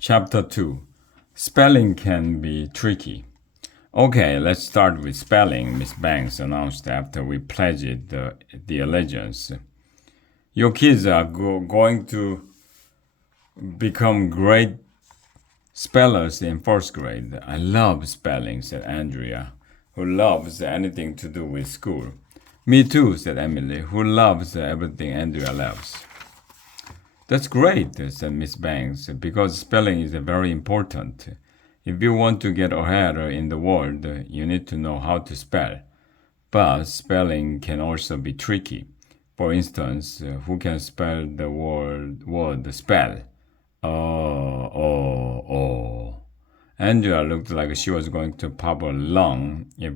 Chapter 2. Spelling can be tricky. Okay, let's start with spelling, Miss Banks announced after we pledged the allegiance. Your kids are going to become great spellers in first grade. I love spelling, said Andrea, who loves anything to do with school. Me too, said Emily, who loves everything Andrea loves. That's great, said Miss Banks, because spelling is very important. If you want to get ahead in the world, you need to know how to spell. But spelling can also be tricky. For instance, who can spell the word spell? Oh. Andrea looked like she was going to pop a lung if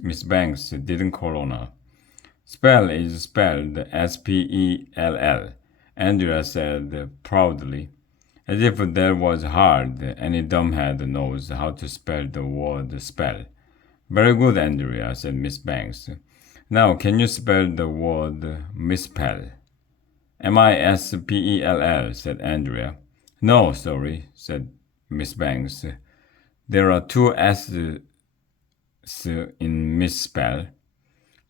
Miss Banks didn't call on her. Spell is spelled S-P-E-L-L, Andrea said proudly, as if that was hard. Any dumbhead knows how to spell the word spell. Very good, Andrea, said Miss Banks. Now, can you spell the word misspell? M-I-S-P-E-L-L, said Andrea. No, sorry, said Miss Banks. There are two S's in misspell.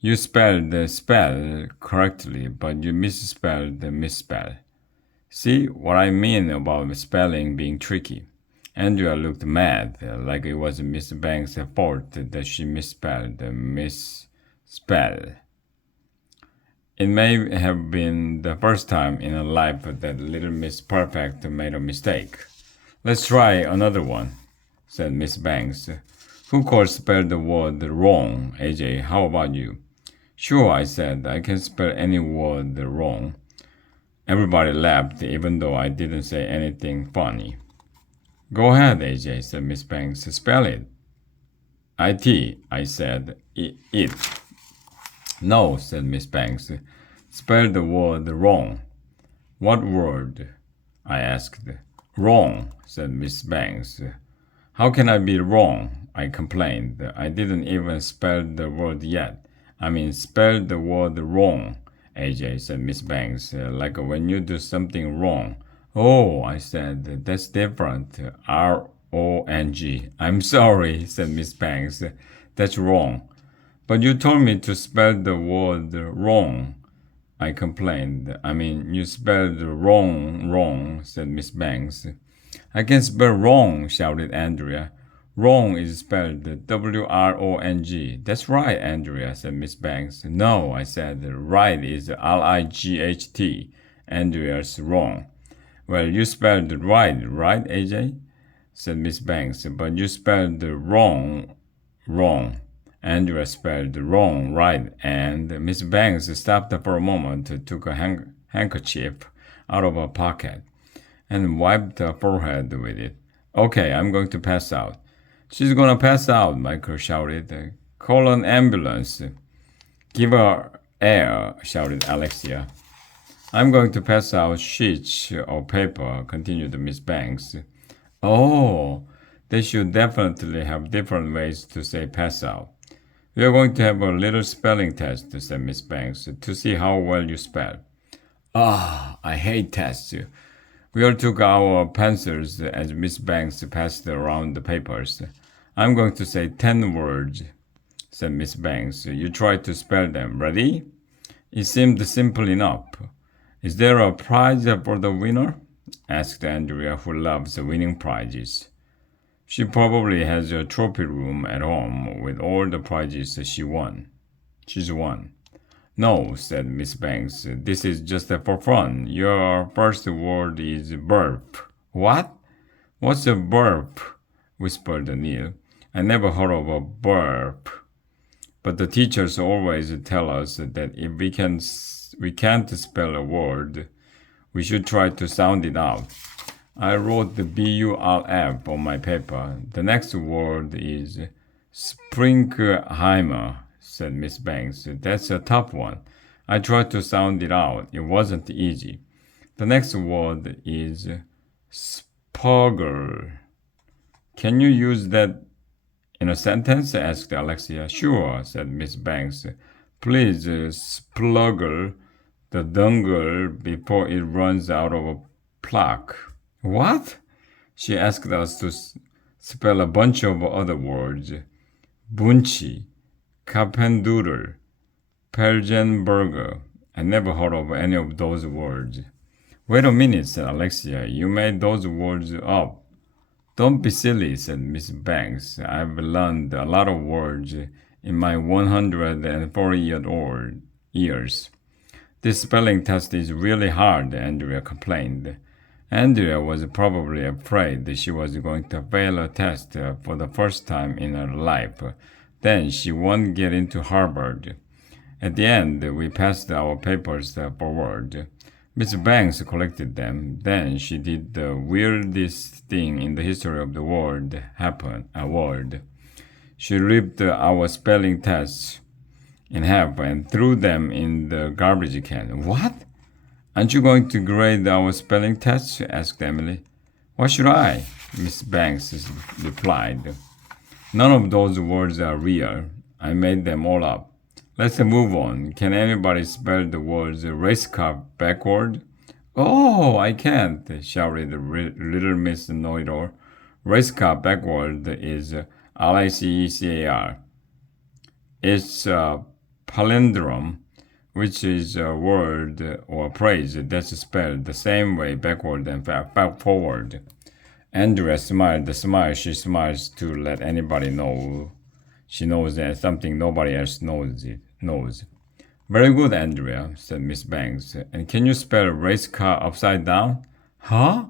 You spelled the spell correctly, but you misspelled the misspell. See what I mean about spelling being tricky? Andrea looked mad, like it was Miss Banks' fault that she misspelled the misspell. It may have been the first time in her life that little Miss Perfect made a mistake. Let's try another one, said Miss Banks. Who could spell the word wrong? AJ, how about you? Sure, I said. I can spell any word wrong. Everybody laughed, even though I didn't say anything funny. Go ahead, AJ, said Miss Banks. Spell it. IT, I said. It. No, said Miss Banks. Spell the word wrong. What word? I asked. Wrong, said Miss Banks. How can I be wrong? I complained. I didn't even spell the word yet. I mean, spell the word wrong, AJ, said Miss Banks, like when you do something wrong. Oh, I said, that's different. R-O-N-G. I'm sorry, said Miss Banks. That's wrong. But you told me to spell the word wrong. I complained. I mean, you spelled wrong, said Miss Banks. I can spell wrong, shouted Andrea. Wrong is spelled W-R-O-N-G. That's right, Andrea, said Miss Banks. No, I said, right is R-I-G-H-T. Andrea's wrong. Well, you spelled right, AJ? Said Miss Banks, but you spelled wrong. Andrea spelled wrong, right, and Miss Banks stopped for a moment, took a handkerchief out of her pocket, and wiped her forehead with it. Okay, I'm going to pass out. She's gonna pass out, Michael shouted. Call an ambulance. Give her air, shouted Alexia. I'm going to pass out sheets of paper, continued Miss Banks. Oh, they should definitely have different ways to say pass out. We are going to have a little spelling test, said Miss Banks, to see how well you spell. I hate tests. We all took our pencils as Miss Banks passed around the papers. I'm going to say 10 words, said Miss Banks. You try to spell them. Ready? It seemed simple enough. Is there a prize for the winner? Asked Andrea, who loves winning prizes. She probably has a trophy room at home with all the prizes she's won. No, said Miss Banks. This is just for fun. Your first word is burp. What? What's a burp? Whispered Neil. I never heard of a burp. But the teachers always tell us that if we can't spell a word, we should try to sound it out. I wrote the B-U-R-F on my paper. The next word is Springheimer, said Miss Banks. That's a tough one. I tried to sound it out. It wasn't easy. The next word is Spurgle. Can you use that in a sentence? Asked Alexia. Sure, said Miss Banks. Please spluggle the dongle before it runs out of a plug. What? She asked us to spell a bunch of other words. Bunchi, Kappendoodle, Pergenberger. I never heard of any of those words. Wait a minute, said Alexia. You made those words up. Don't be silly, said Miss Banks. I've learned a lot of words in my 140-year-old years. This spelling test is really hard, Andrea complained. Andrea was probably afraid she was going to fail a test for the first time in her life. Then she won't get into Harvard. At the end, we passed our papers forward. Miss Banks collected them. Then she did the weirdest thing in the history of the world happen. A word. She ripped our spelling tests in half and threw them in the garbage can. What? Aren't you going to grade our spelling tests? Asked Emily. Why should I? Miss Banks replied. None of those words are real. I made them all up. Let's move on. Can anybody spell the words race car backward? Oh, I can't, shouted little Miss Know-it-all. Race car backward is R-I-C-E-C-A-R. It's a palindrome, which is a word or phrase that's spelled the same way backward and forward. Andrea smiled the smile she smiles to let anybody know she knows that something nobody else knows. Very good, Andrea, said Miss Banks. And can you spell race car upside down? Huh?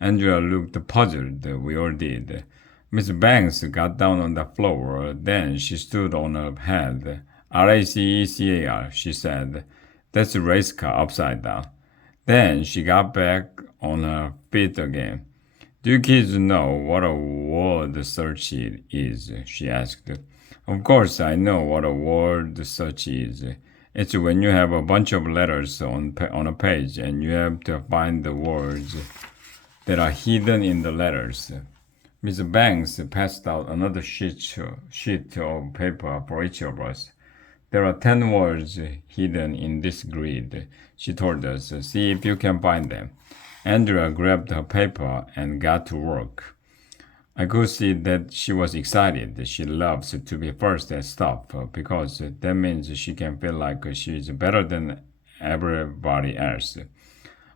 Andrea looked puzzled. We all did. Miss Banks got down on the floor. Then she stood on her head. R-A-C-E-C-A-R, she said. That's a race car upside down. Then she got back on her feet again. Do you kids know what a word search is? She asked. Of course I know what a word search is. It's when you have a bunch of letters on a page and you have to find the words that are hidden in the letters. Miss Banks passed out another sheet of paper for each of us. There are 10 words hidden in this grid, she told us. See if you can find them. Andrea grabbed her paper and got to work. I could see that she was excited. She loves to be first at stuff because that means she can feel like she is better than everybody else.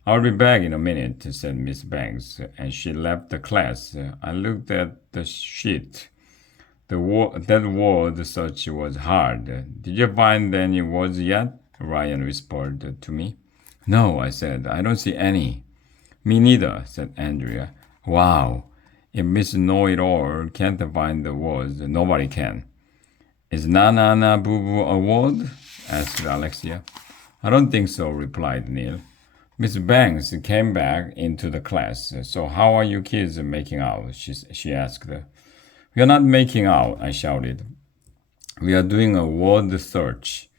I'll be back in a minute, said Miss Banks, and she left the class. I looked at the sheet. That word search was hard. Did you find any words yet? Ryan whispered to me. No, I said. I don't see any. Me neither, said Andrea. Wow. If Miss Know-it-all can't find the words, nobody can. Is na-na-na boo-boo a word? Asked Alexia. I don't think so, replied Neil. Miss Banks came back into the class. So how are you kids making out? She asked. We are not making out, I shouted. We are doing a word search,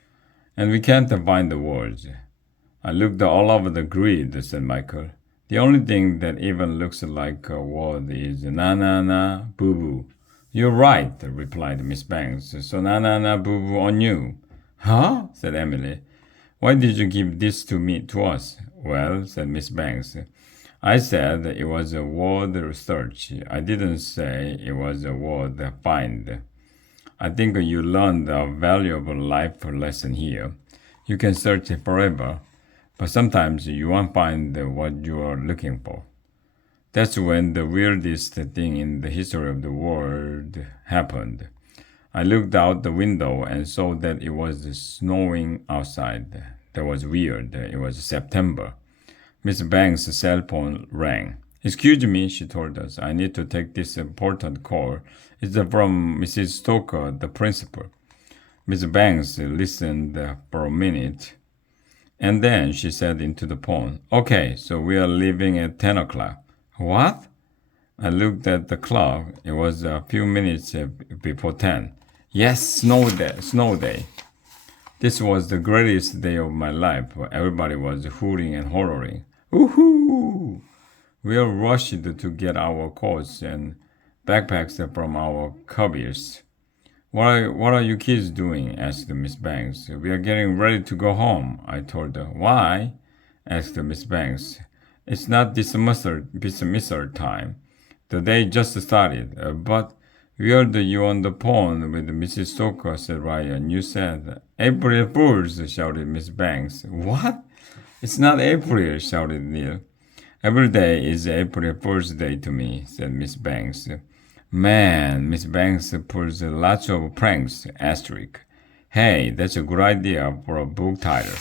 and we can't find the words. I looked all over the grid, said Michael. The only thing that even looks like a word is na-na-na, boo-boo. You're right, replied Miss Banks. So na-na-na, boo-boo on you. Huh? Said Emily. Why did you give this to us? Well, said Miss Banks, I said it was a word search. I didn't say it was a word find. I think you learned a valuable life lesson here. You can search forever, but sometimes you won't find what you are looking for. That's when the weirdest thing in the history of the world happened. I looked out the window and saw that it was snowing outside. That was weird. It was September. Miss Banks' cell phone rang. Excuse me, she told us. I need to take this important call. It's from Mrs. Stoker, the principal. Miss Banks listened for a minute, and then she said into the phone, Okay, so we are leaving at 10 o'clock. What? I looked at the clock. It was a few minutes before 10. Yes, snow day. This was the greatest day of my life. Everybody was hooting and hollering. Woohoo! We all rushed to get our coats and backpacks from our cubbies. What are you kids doing? Asked Miss Banks. We are getting ready to go home, I told her. Why? Asked Miss Banks. It's not dismissal time. The day just started. But weren't you on the phone with Mrs. Stoker, said Ryan. You said, April Fools, shouted Miss Banks. What? It's not April, shouted Neil. Every day is April Fool's Day to me, said Miss Banks. Man, Miss Banks pulls lots of pranks, asterisk. Hey, that's a good idea for a book title.